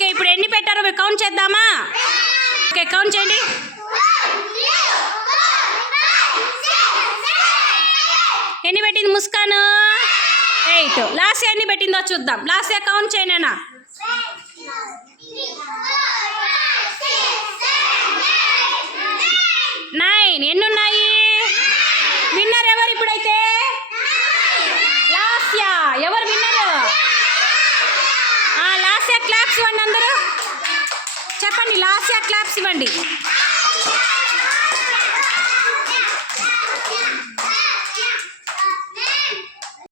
ఓకే, ఇప్పుడు ఎన్ని పెట్టారో మీరు కౌంట్ చేద్దామా? ఓకే, కౌంట్ చేయండి. ఎన్ని పెట్టింది ముస్కాను? 8. లాస్ట్ ఎన్ని పెట్టిందో చూద్దాం. లాస్ట్ కౌంట్ చేయండి అన్న. 9. ఎన్ని ఉన్నాయి? విన్నర్ ఎవరు ఇప్పుడైతే? లాస్యా. ఎవరు విన్నరు? లాస్యా క్లాప్స్ ఇవ్వండి అందరూ. చెప్పండి, లాస్యా క్లాప్స్ ఇవ్వండి.